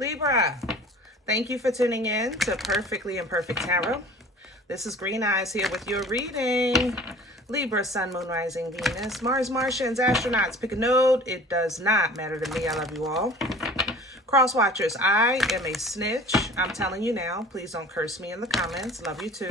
Libra, thank you for tuning in to Perfectly Imperfect Tarot. This is Green Eyes here with your reading. Libra, Sun, Moon, Rising, Venus, Mars, Martians, astronauts. Pick a node. It does not matter to me. I love you all. Cross watchers, I am a snitch. I'm telling you now. Please don't curse me in the comments. Love you too.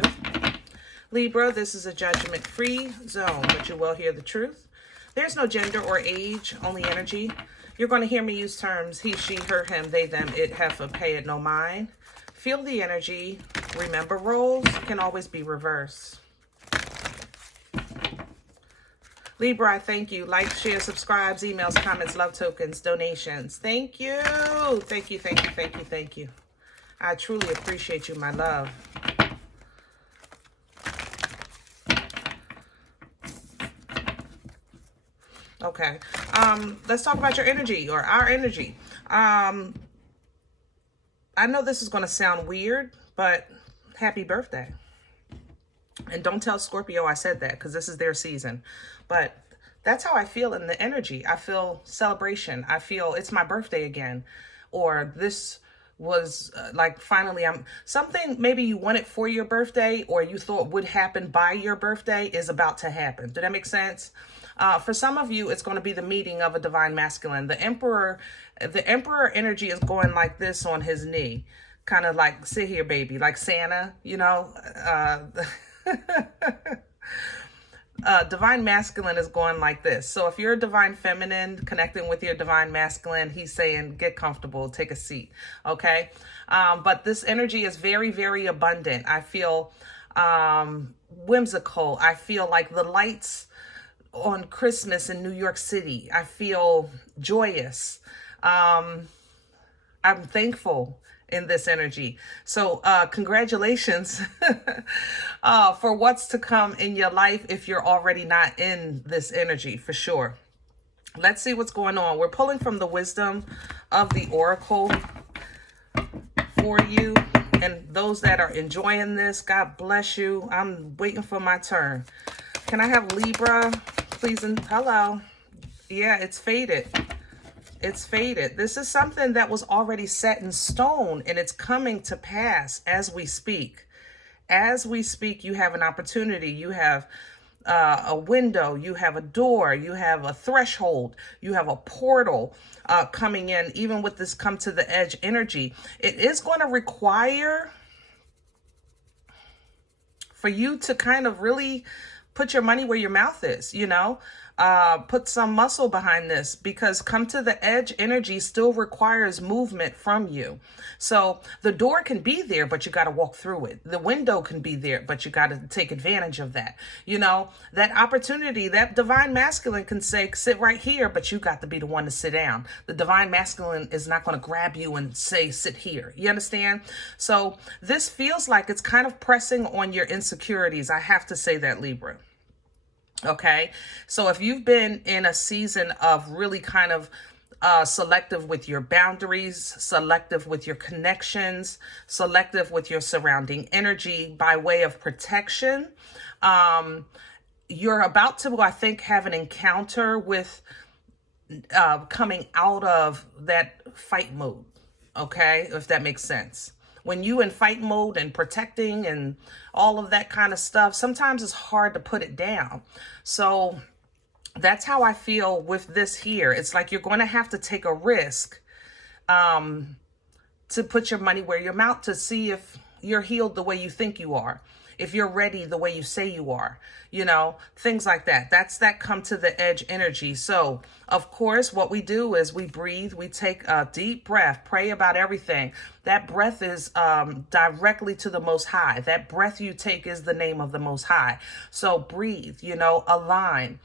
Libra, this is a judgment-free zone, but you will hear the truth. There's no gender or age, only energy. You're going to hear me use terms he, she, her, him, they, them, it, heifer, pay it, no mind. Feel the energy. Remember, roles can always be reversed. Libra, I thank you. Like, share, subscribes, emails, comments, love tokens, donations. Thank you. Thank you, thank you, thank you, thank you. I truly appreciate you, my love. Okay. Let's talk about your energy or our energy. I know this is going to sound weird, but happy birthday. And don't tell Scorpio I said that because this is their season. But that's how I feel in the energy. I feel celebration. I feel it's my birthday again. Or this was like finally something maybe you wanted for your birthday or you thought would happen by your birthday is about to happen. Did that make sense? For some of you, it's going to be the meeting of a divine masculine. The emperor energy is going like this on his knee. Kind of like, sit here, baby, like Santa, you know. Divine masculine is going like this. So if you're a divine feminine connecting with your divine masculine, he's saying, get comfortable, take a seat. Okay. But this energy is very, very abundant. I feel whimsical. I feel like the lights on Christmas in New York City. I feel joyous. I'm thankful in this energy. So congratulations for what's to come in your life if you're already not in this energy, for sure. Let's see what's going on. We're pulling from the wisdom of the oracle for you. And those that are enjoying this, God bless you. I'm waiting for my turn. Can I have Libra, please? And hello. Yeah, it's faded. It's faded. This is something that was already set in stone, and it's coming to pass as we speak. As we speak, you have an opportunity. You have a window. You have a door. You have a threshold. You have a portal coming in, even with this come to the edge energy. It is going to require for you to kind of really put your money where your mouth is, you know, put some muscle behind this, because come to the edge energy still requires movement from you. So the door can be there, but you got to walk through it. The window can be there, but you got to take advantage of that. You know, that opportunity, that divine masculine can say, sit right here, but you got to be the one to sit down. The divine masculine is not going to grab you and say, sit here. You understand? So this feels like it's kind of pressing on your insecurities. I have to say that, Libra. Okay, so if you've been in a season of really kind of selective with your boundaries, selective with your connections, selective with your surrounding energy by way of protection, you're about to, I think, have an encounter with coming out of that fight mode. Okay, if that makes sense. When you in fight mode and protecting and all of that kind of stuff, sometimes it's hard to put it down. So that's how I feel with this here. It's like you're going to have to take a risk to put your money where your mouth, to see if you're healed the way you think you are, if you're ready the way you say you are, you know, things like that. That's that come to the edge energy. So, of course, what we do is we breathe, we take a deep breath, pray about everything. That breath is directly to the Most High. That breath you take is the name of the Most High. So breathe, you know, align,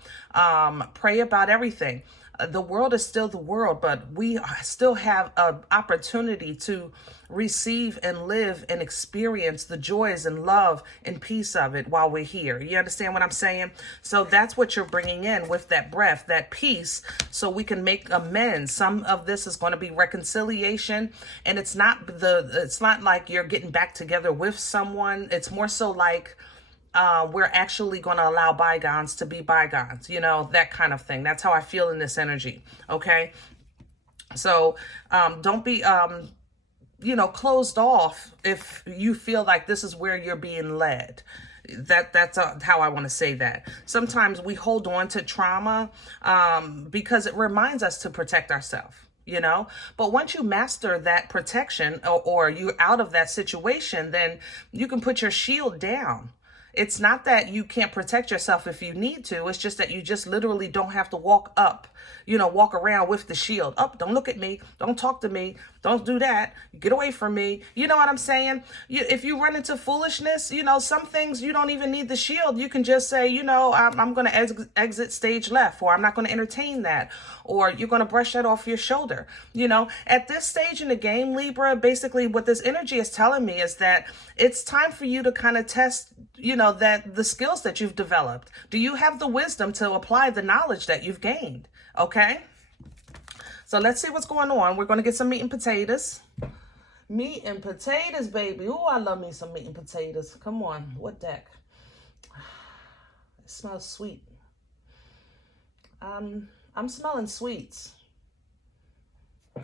pray about everything. The world is still the world, but we still have an opportunity to receive and live and experience the joys and love and peace of it while we're here. You understand what I'm saying? So that's what you're bringing in with that breath, that peace, so we can make amends. Some of this is going to be reconciliation, and it's not like you're getting back together with someone. It's more so like we're actually going to allow bygones to be bygones, you know, that kind of thing. That's how I feel in this energy. Okay. So don't be closed off if you feel like this is where you're being led. That's how I want to say that. Sometimes we hold on to trauma because it reminds us to protect ourselves, but once you master that protection, or you're out of that situation, then you can put your shield down. It's not that you can't protect yourself if you need to. It's just that you just literally don't have to walk around with the shield. Oh, don't look at me. Don't talk to me. Don't do that. Get away from me. You know what I'm saying? If you run into foolishness, some things you don't even need the shield. You can just say, I'm going to exit stage left, or I'm not going to entertain that, or you're going to brush that off your shoulder. At this stage in the game, Libra, basically what this energy is telling me is that it's time for you to kind of test, that the skills that you've developed. Do you have the wisdom to apply the knowledge that you've gained? Okay. So let's see what's going on. We're going to get some meat and potatoes. Meat and potatoes, baby. Oh, I love me some meat and potatoes. Come on. What deck? It smells sweet. I'm smelling sweets.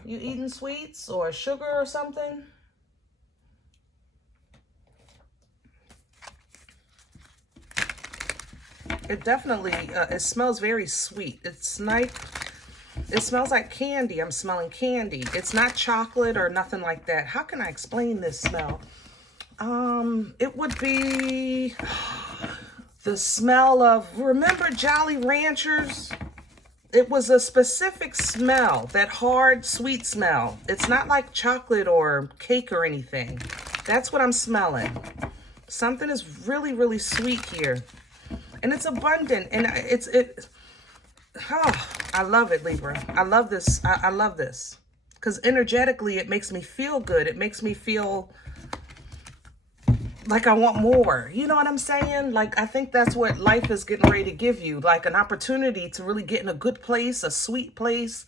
You eating sweets or sugar or something? It definitely, it smells very sweet. It smells like candy. I'm smelling candy. It's not chocolate or nothing like that. How can I explain this smell? It would be the smell of, remember Jolly Ranchers? It was a specific smell, that hard, sweet smell. It's not like chocolate or cake or anything. That's what I'm smelling. Something is really, really sweet here. And it's abundant, and I love it, Libra. I love this. I love this because energetically it makes me feel good. It makes me feel like I want more. You know what I'm saying? Like, I think that's what life is getting ready to give you, like an opportunity to really get in a good place, a sweet place,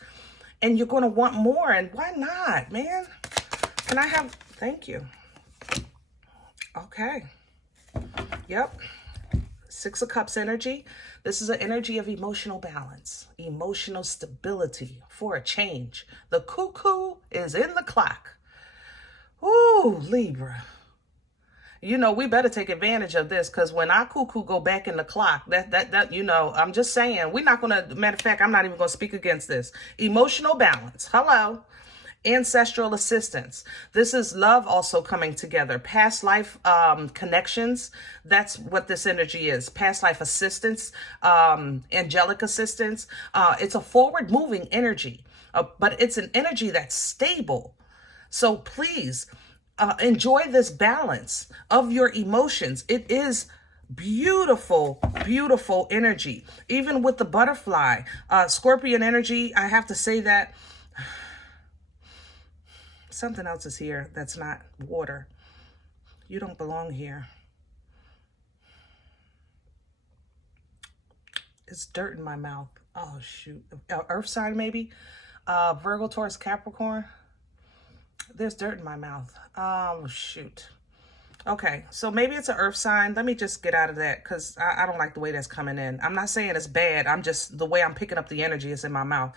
and you're going to want more. And why not, man? Can I have, thank you. Okay. Yep. Six of Cups energy. This is an energy of emotional balance, emotional stability for a change. The cuckoo is in the clock. Ooh, Libra. We better take advantage of this, because when our cuckoo go back in the clock, I'm just saying, we're not going to, matter of fact, I'm not even going to speak against this. Emotional balance. Hello. Ancestral assistance. This is love also coming together. Past life connections. That's what this energy is. Past life assistance, angelic assistance. It's a forward moving energy, but it's an energy that's stable. So please enjoy this balance of your emotions. It is beautiful, beautiful energy. Even with the butterfly, Scorpion energy, I have to say that something else is here that's not water. You don't belong here. It's dirt in my mouth. Oh, shoot. Earth sign, maybe? Virgo, Taurus, Capricorn. There's dirt in my mouth. Oh, shoot. Okay, so maybe it's an earth sign. Let me just get out of that, because I don't like the way that's coming in. I'm not saying it's bad. I'm just, the way I'm picking up the energy is in my mouth.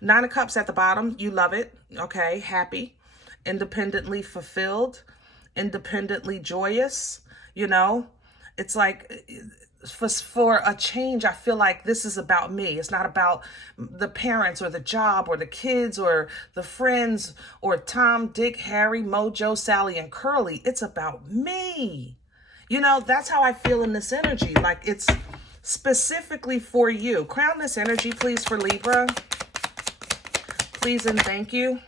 Nine of Cups at the bottom. You love it. Okay, happy. Independently fulfilled. Independently joyous. It's like, for a change, I feel like this is about me. It's not about the parents or the job or the kids or the friends or Tom, Dick, Harry, Mojo, Sally, and Curly. It's about me. That's how I feel in this energy. Like, it's specifically for you. Crown this energy, please, for Libra. Please and thank you.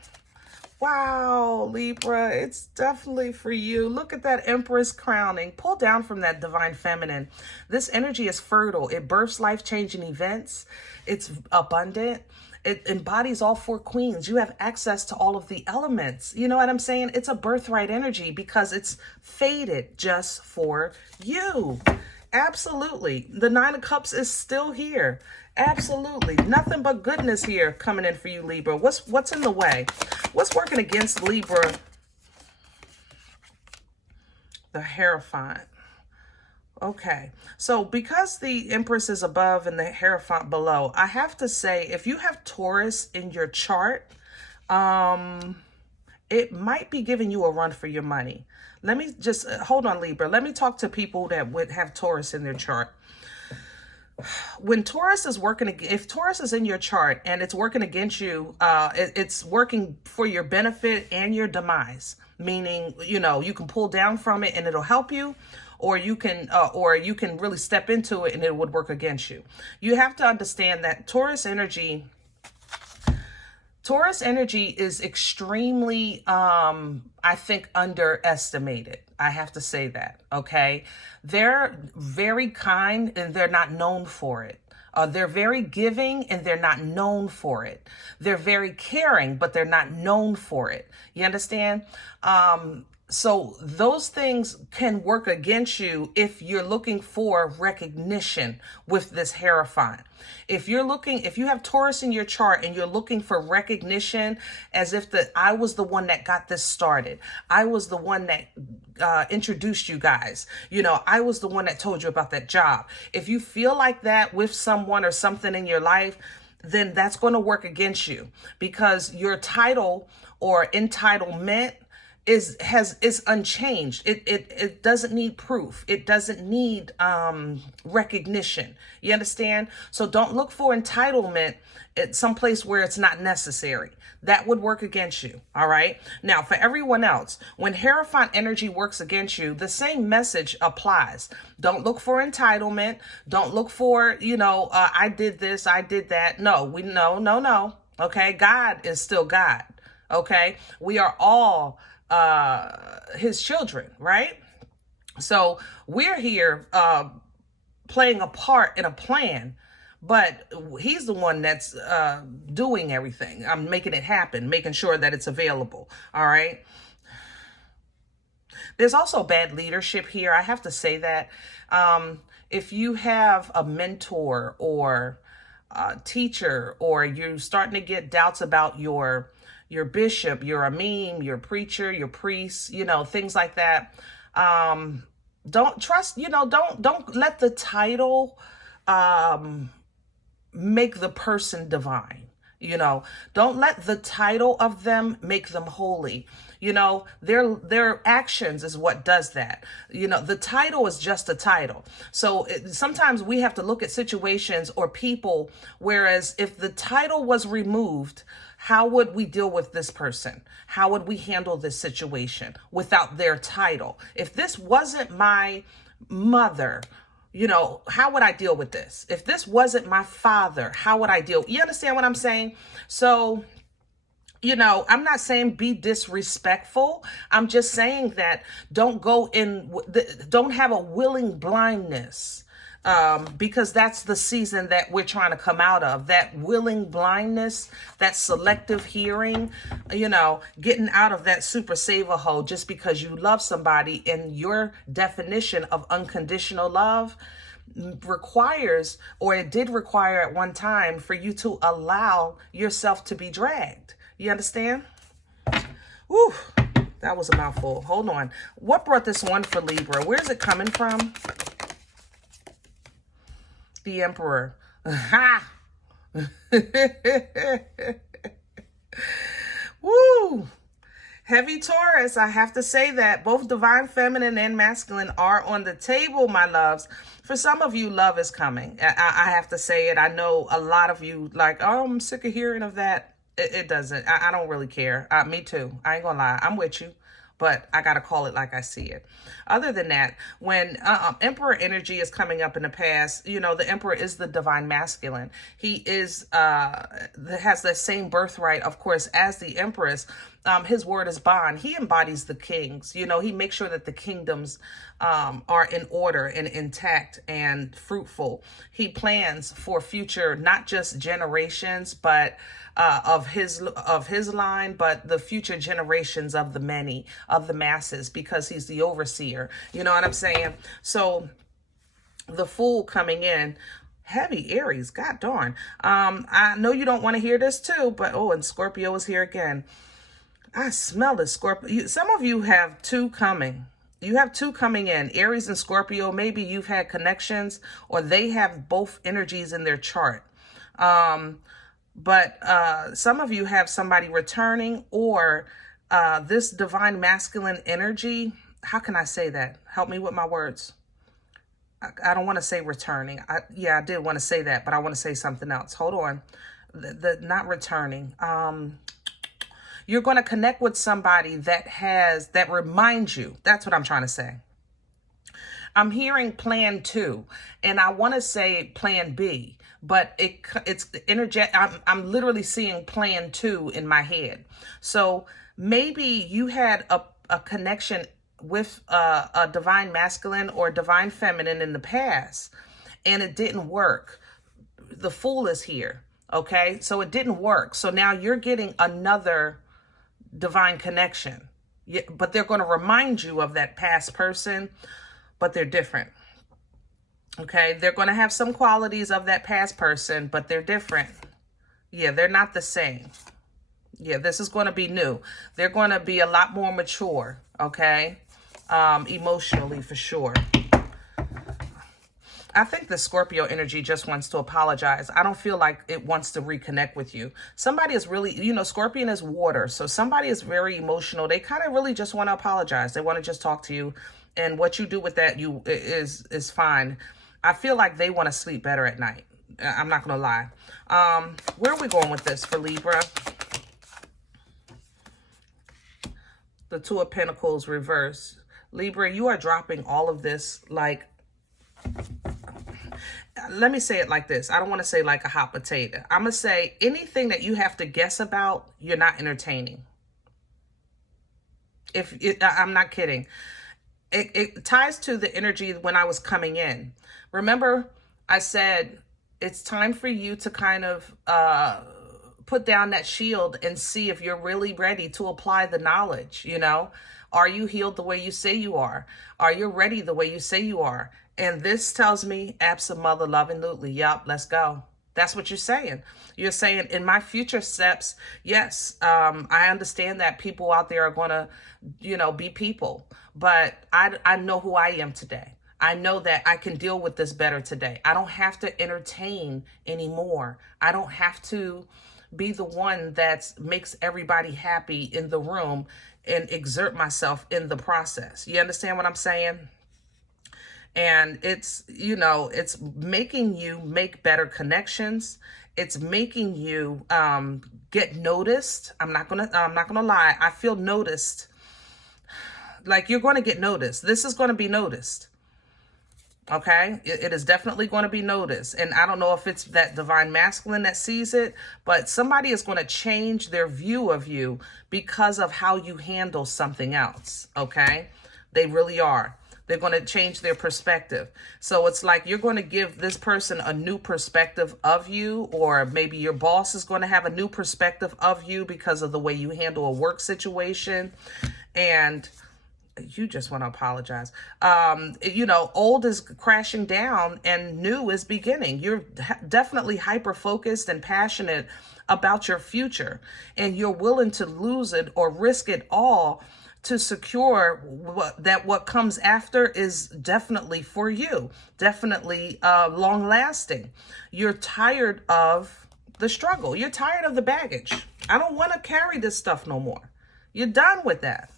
Wow, Libra, it's definitely for you. Look at that Empress crowning. Pull down from that Divine Feminine. This energy is fertile. It births life-changing events. It's abundant. It embodies all four queens. You have access to all of the elements. You know what I'm saying? It's a birthright energy because it's fated just for you. Absolutely. The Nine of Cups is still here. Absolutely. Nothing but goodness here coming in for you, Libra. What's in the way? What's working against Libra? The Hierophant. Okay. So because the Empress is above and the Hierophant below, I have to say, if you have Taurus in your chart, it might be giving you a run for your money. Let me just, hold on, Libra. Let me talk to people that would have Taurus in their chart. When Taurus is working, if Taurus is in your chart and it's working against you, it's working for your benefit and your demise. Meaning, you know, you can pull down from it and it'll help you, or you can really step into it and it would work against you. You have to understand that Taurus energy is extremely, I think, underestimated. I have to say that, okay? They're very kind and they're not known for it. They're very giving and they're not known for it. They're very caring, but they're not known for it. You understand? So those things can work against you if you're looking for recognition with this Hierophant. If you have Taurus in your chart and you're looking for recognition, as if I was the one that got this started. I was the one that introduced you guys. You know, I was the one that told you about that job. If you feel like that with someone or something in your life, then that's going to work against you, because your title or entitlement is unchanged. It doesn't need proof. It doesn't need recognition. You understand? So don't look for entitlement at some place where it's not necessary. That would work against you. All right. Now, for everyone else, when Hierophant energy works against you, the same message applies. Don't look for entitlement. Don't look for, you know, I did this, I did that. No. No. Okay. God is still God. Okay. We are all his children, right? So we're here playing a part in a plan, but he's the one that's doing everything. I'm making it happen, making sure that it's available. All right. There's also bad leadership here. I have to say that if you have a mentor or a teacher, or you're starting to get doubts about your bishop, your imam, your preacher, your priest, you know, things like that. Don't trust, you know, don't let the title make the person divine. You know, don't let the title of them make them holy. You know, their actions is what does that. You know, the title is just a title. So sometimes we have to look at situations or people, whereas if the title was removed, how would we deal with this person? How would we handle this situation without their title? If this wasn't my mother, you know, how would I deal with this? If this wasn't my father, how would I deal? You understand what I'm saying? So, you know, I'm not saying be disrespectful. I'm just saying that don't don't have a willing blindness. Because that's the season that we're trying to come out of, that willing blindness, that selective hearing, you know, getting out of that super saver hole just because you love somebody. And your definition of unconditional love requires, or it did require at one time, for you to allow yourself to be dragged. You understand? Woo, that was a mouthful. Hold on. What brought this one for Libra? Where's it coming from? The Emperor. Ha! Woo! Heavy Taurus. I have to say that both divine feminine and masculine are on the table, my loves. For some of you, love is coming. I have to say it. I know a lot of you like, oh, I'm sick of hearing of that. It doesn't. I don't really care. Me too. I ain't gonna lie. I'm with you. But I got to call it like I see it. Other than that, when Emperor energy is coming up in the past, you know, the Emperor is the divine masculine. He is, has the same birthright, of course, as the Empress. His word is bond. He embodies the kings. You know, he makes sure that the kingdoms are in order and intact and fruitful. He plans for future, not just generations, but of his line, but the future generations of the many, of the masses, because he's the overseer. You know what I'm saying? So the Fool coming in, heavy Aries, god darn. I know you don't want to hear this too, but oh, and Scorpio is here again. I smell it, Scorpio. Some of you have two coming. You have two coming in, Aries and Scorpio. Maybe you've had connections, or they have both energies in their chart. But some of you have somebody returning, or this divine masculine energy, how can I say that? Help me with my words. I don't want to say returning. Yeah, I did want to say that, but I want to say something else. Hold on. Not returning. You're going to connect with somebody that reminds you. That's what I'm trying to say. I'm hearing plan 2, and I want to say plan B, but it's energetic. I'm literally seeing plan 2 in my head. So maybe you had a connection with a divine masculine or divine feminine in the past, and it didn't work. The Fool is here. Okay, so it didn't work. So now you're getting another divine connection. Yeah, but they're going to remind you of that past person, but they're different. Okay, they're going to have some qualities of that past person, but they're different. Yeah, they're not the same. Yeah, this is going to be new. They're going to be a lot more mature, okay? Emotionally, for sure. I think the Scorpio energy just wants to apologize. I don't feel like it wants to reconnect with you. Somebody is really, Scorpion is water. So somebody is very emotional. They kind of really just want to apologize. They want to just talk to you. And what you do with that is fine. I feel like they want to sleep better at night. I'm not going to lie. Where are we going with this for Libra? The Two of Pentacles reverse. Libra, you are dropping all of this like... Let me say it like this. I don't want to say like a hot potato. I'm going to say anything that you have to guess about, you're not entertaining. I'm not kidding. It ties to the energy when I was coming in. Remember, I said it's time for you to kind of put down that shield and see if you're really ready to apply the knowledge, Are you healed the way you say you are? Are you ready the way you say you are? And this tells me, abso-mother-loving-lutely, yup, let's go. That's what you're saying. You're saying, in my future steps, yes, I understand that people out there are going to, be people. But I know who I am today. I know that I can deal with this better today. I don't have to entertain anymore. I don't have to be the one that makes everybody happy in the room and exert myself in the process. You understand what I'm saying? And it's, it's making you make better connections. It's making you get noticed. I'm not gonna lie. I feel noticed. Like you're going to get noticed. This is going to be noticed. Okay, it is definitely going to be noticed. And I don't know if it's that divine masculine that sees it, but somebody is going to change their view of you because of how you handle something else. Okay, they really are. They're going to change their perspective. So it's like you're going to give this person a new perspective of you, or maybe your boss is going to have a new perspective of you because of the way you handle a work situation. And you just want to apologize. Old is crashing down and new is beginning. You're definitely hyper-focused and passionate about your future, and you're willing to lose it or risk it all to secure what comes after is definitely for you, definitely long lasting. You're tired of the struggle. You're tired of the baggage. I don't want to carry this stuff no more. You're done with that.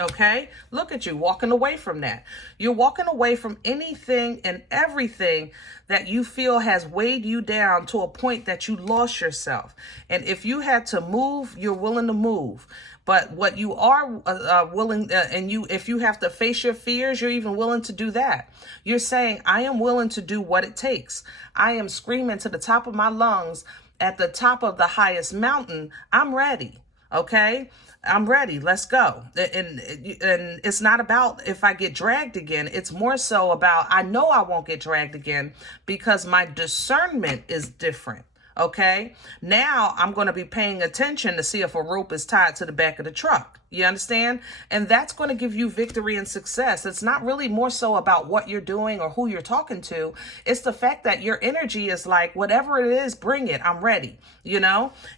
Okay, look at you walking away from that. You're walking away from anything and everything that you feel has weighed you down to a point that you lost yourself. And if you had to move, you're willing to move. But what you are willing, if you have to face your fears, you're even willing to do that. You're saying, I am willing to do what it takes. I am screaming to the top of my lungs at the top of the highest mountain. I'm ready. Okay. I'm ready. Let's go. And it's not about if I get dragged again. It's more so about I know I won't get dragged again because my discernment is different. Okay. Now I'm going to be paying attention to see if a rope is tied to the back of the truck. You understand? And that's going to give you victory and success. It's not really more so about what you're doing or who you're talking to. It's the fact that your energy is like, whatever it is, bring it. I'm ready,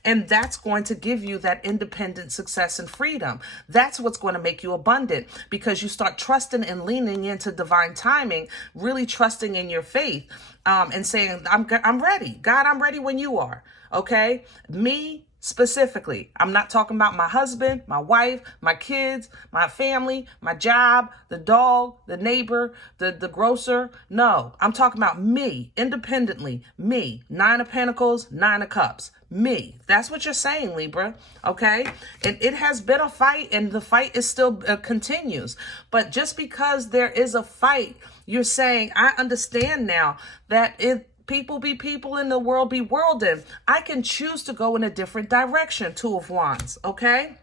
and that's going to give you that independent success and freedom. That's what's going to make you abundant because you start trusting and leaning into divine timing, really trusting in your faith, and saying, I'm ready. God, I'm ready when you are. Okay. Me, Specifically, I'm not talking about my husband, my wife, my kids, my family, my job, the dog, the neighbor, the grocer. No, I'm talking about me, independently, me. 9 of Pentacles, 9 of Cups, me. That's what you're saying, Libra, okay? And it has been a fight, and the fight is still continues. But just because there is a fight, you're saying, I understand now that people be people and the world be worlding. I can choose to go in a different direction. 2 of Wands, okay?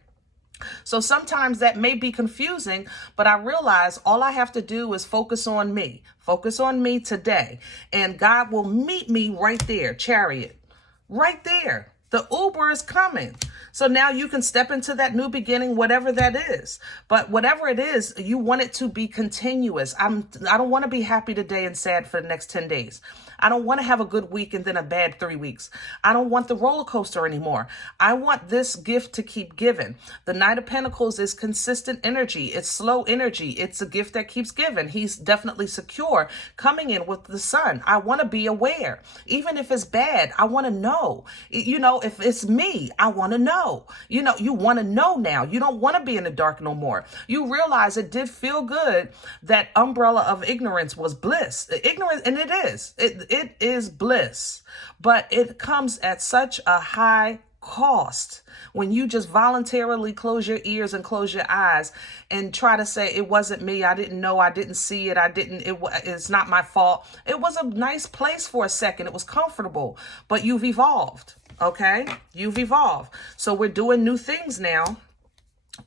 So sometimes that may be confusing, but I realize all I have to do is focus on me. Focus on me today. And God will meet me right there, Chariot. Right there. The Uber is coming. So now you can step into that new beginning, whatever that is. But whatever it is, you want it to be continuous. I don't want to be happy today and sad for the next 10 days. I don't want to have a good week and then a bad 3 weeks. I don't want the roller coaster anymore. I want this gift to keep giving. The Knight of Pentacles is consistent energy. It's slow energy. It's a gift that keeps giving. He's definitely secure coming in with the Sun. I want to be aware. Even if it's bad, I want to know. You know, if it's me, I want to know. You know, you want to know now. You don't want to be in the dark no more. You realize it did feel good. That umbrella of ignorance was bliss. Ignorance, and it is. It is bliss, but it comes at such a high cost when you just voluntarily close your ears and close your eyes and try to say, it wasn't me. I didn't know. I didn't see it. It's not my fault. It was a nice place for a second. It was comfortable, but you've evolved. Okay. You've evolved. So we're doing new things now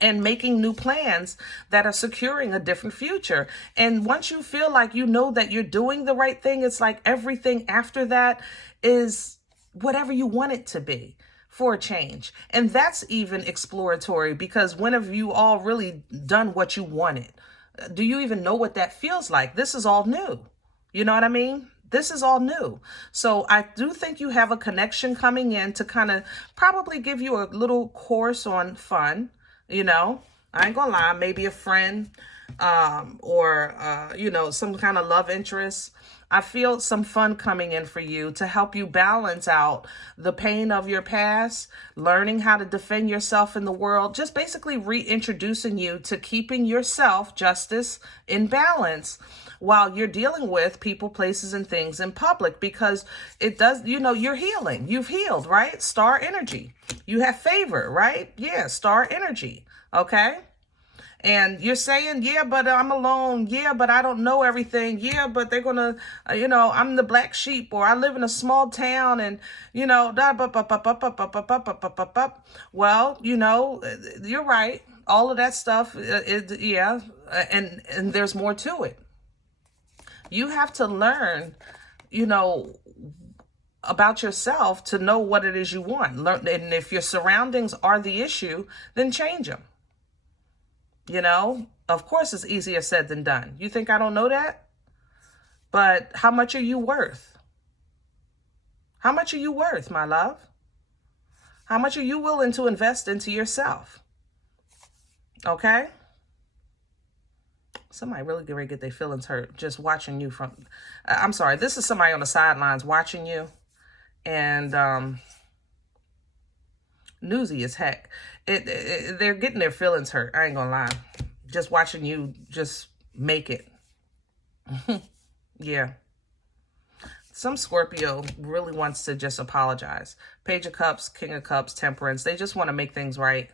and making new plans that are securing a different future. And once you feel like you know that you're doing the right thing, it's like everything after that is whatever you want it to be for a change. And that's even exploratory, because when have you all really done what you wanted? Do you even know what that feels like? This is all new. You know what I mean? This is all new. So I do think you have a connection coming in to kind of probably give you a little course on fun. You know, I ain't gonna lie, maybe a friend, or you know, some kind of love interest. I feel some fun coming in for you to help you balance out the pain of your past, learning how to defend yourself in the world, just basically reintroducing you to keeping yourself, justice, in balance while you're dealing with people, places, and things in public, because it does, you know, you're healing. You've healed, right? Star energy. You have favor, right? Yeah, star energy. Okay. And you're saying, yeah, but I'm alone. Yeah, but I don't know everything. Yeah, but they're going to, you know, I'm the black sheep, or I live in a small town, and, you know, well, you know, you're right. All of that stuff, yeah. And there's more to it. You have to learn, you know, about yourself to know what it is you want. Learn, and if your surroundings are the issue, then change them. You know, of course, it's easier said than done. You think I don't know that? But how much are you worth? How much are you worth, my love? How much are you willing to invest into yourself? Okay? Somebody really get ready to get their feelings hurt just watching you from... I'm sorry, this is somebody on the sidelines watching you. And newsy as heck. They're getting their feelings hurt. I ain't gonna lie. Just watching you just make it. Yeah. Some Scorpio really wants to just apologize. Page of Cups, King of Cups, Temperance. They just want to make things right.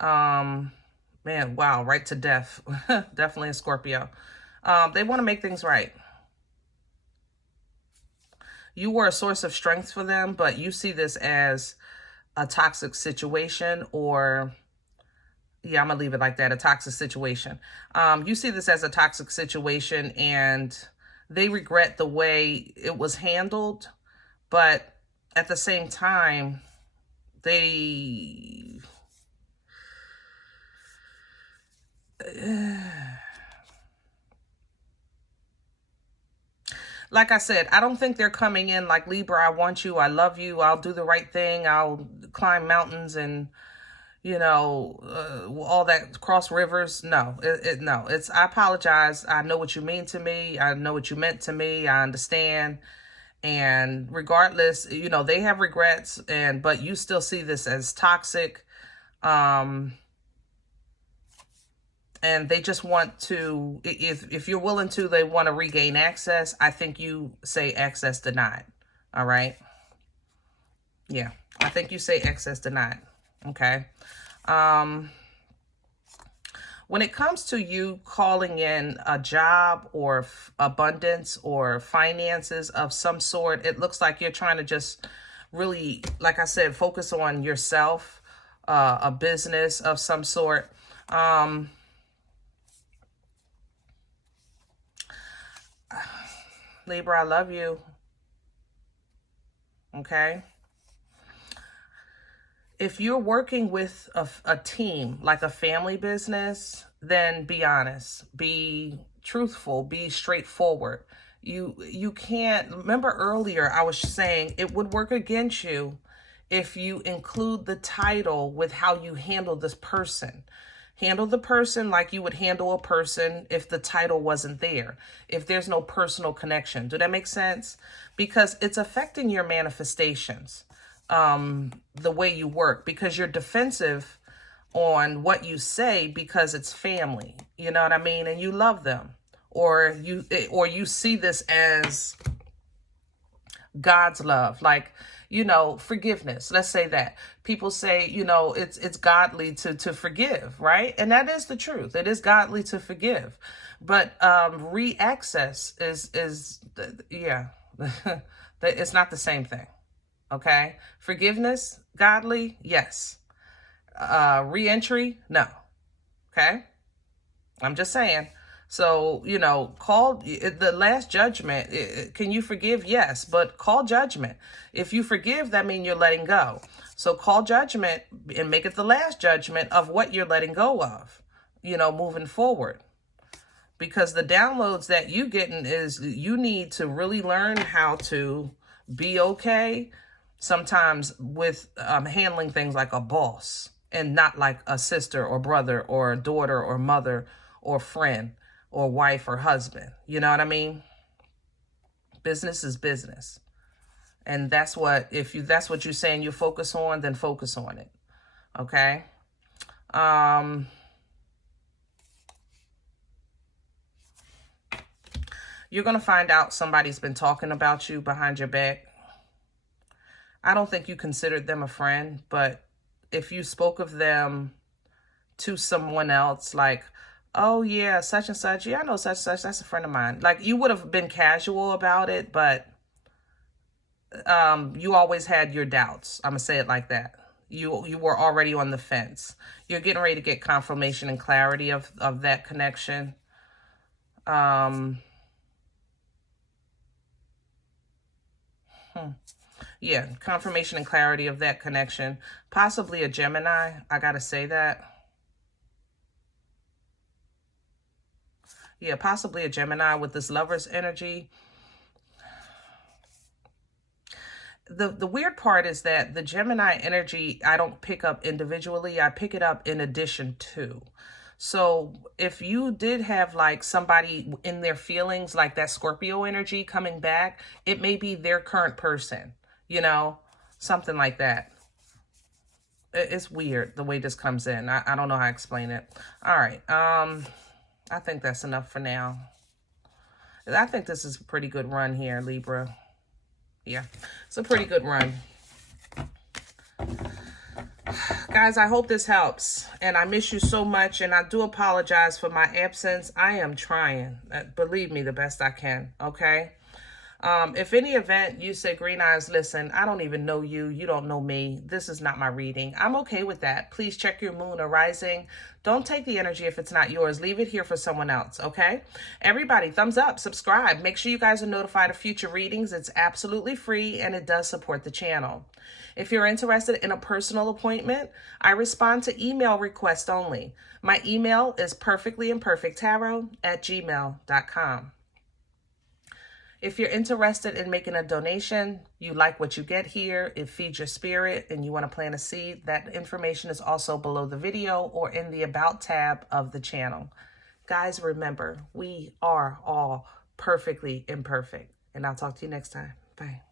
Man, wow, right to death. Definitely a Scorpio. They want to make things right. You were a source of strength for them, but you see this as a toxic situation, or, yeah, I'm going to leave it like that, a toxic situation. You see this as a toxic situation, and they regret the way it was handled, but at the same time, they... Like I said, I don't think they're coming in like, Libra, I want you, I love you, I'll do the right thing, I'll climb mountains and, you know, all that, cross rivers. No, no, it's, I apologize. I know what you mean to me. I know what you meant to me. I understand. And regardless, you know, they have regrets, but you still see this as toxic. And they just want to, if you're willing to, they want to regain access. I think you say access denied. All right. Yeah, I think you say access denied. Okay. When it comes to you calling in a job or abundance or finances of some sort, it looks like you're trying to just really, like I said, focus on yourself, a business of some sort. Libra, I love you. Okay. If you're working with a team, like a family business, then be honest, be truthful, be straightforward. You can't, remember earlier I was saying it would work against you if you include the title with how you handle this person. Handle the person like you would handle a person if the title wasn't there, if there's no personal connection. Do that make sense? Because it's affecting your manifestations, the way you work, because you're defensive on what you say because it's family. You know what I mean? And you love them, or you see this as God's love, like, you know, forgiveness. Let's say that people say, you know, it's godly to forgive, right? And that is the truth. It is godly to forgive, but re-access is yeah, it's not the same thing. Okay, forgiveness, godly, yes. Re-entry, no. Okay, I'm just saying. So, you know, call the last judgment. Can you forgive? Yes, but call judgment. If you forgive, that means you're letting go. So call judgment and make it the last judgment of what you're letting go of, you know, moving forward. Because the downloads that you getting is you need to really learn how to be okay sometimes with handling things like a boss and not like a sister or brother or daughter or mother or friend or wife or husband. You know what I mean? Business is business. And that's what, that's what you're saying you focus on, then focus on it. Okay? You're going to find out somebody's been talking about you behind your back. I don't think you considered them a friend, but if you spoke of them to someone else, like, oh yeah, such and such, yeah, I know such and such, that's a friend of mine. Like, you would have been casual about it, but you always had your doubts. I'm gonna say it like that. You were already on the fence. You're getting ready to get confirmation and clarity of that connection. Yeah, confirmation and clarity of that connection. Possibly a Gemini, I gotta say that. Yeah, possibly a Gemini with this lover's energy. The weird part is that the Gemini energy, I don't pick up individually. I pick it up in addition to. So if you did have like somebody in their feelings, like that Scorpio energy coming back, it may be their current person, you know, something like that. It's weird the way this comes in. I don't know how to explain it. All right. I think that's enough for now. I think this is a pretty good run here, Libra. Yeah, it's a pretty good run. Guys, I hope this helps. And I miss you so much. And I do apologize for my absence. I am trying. Believe me, the best I can. Okay? If any event you say, Green Eyes, listen, I don't even know you. You don't know me. This is not my reading. I'm okay with that. Please check your moon or rising. Don't take the energy if it's not yours. Leave it here for someone else, okay? Everybody, thumbs up, subscribe. Make sure you guys are notified of future readings. It's absolutely free, and it does support the channel. If you're interested in a personal appointment, I respond to email requests only. My email is perfectlyimperfecttarot@gmail.com. If you're interested in making a donation, you like what you get here, it feeds your spirit, and you want to plant a seed, that information is also below the video or in the About tab of the channel. Guys, remember, we are all perfectly imperfect. And I'll talk to you next time. Bye.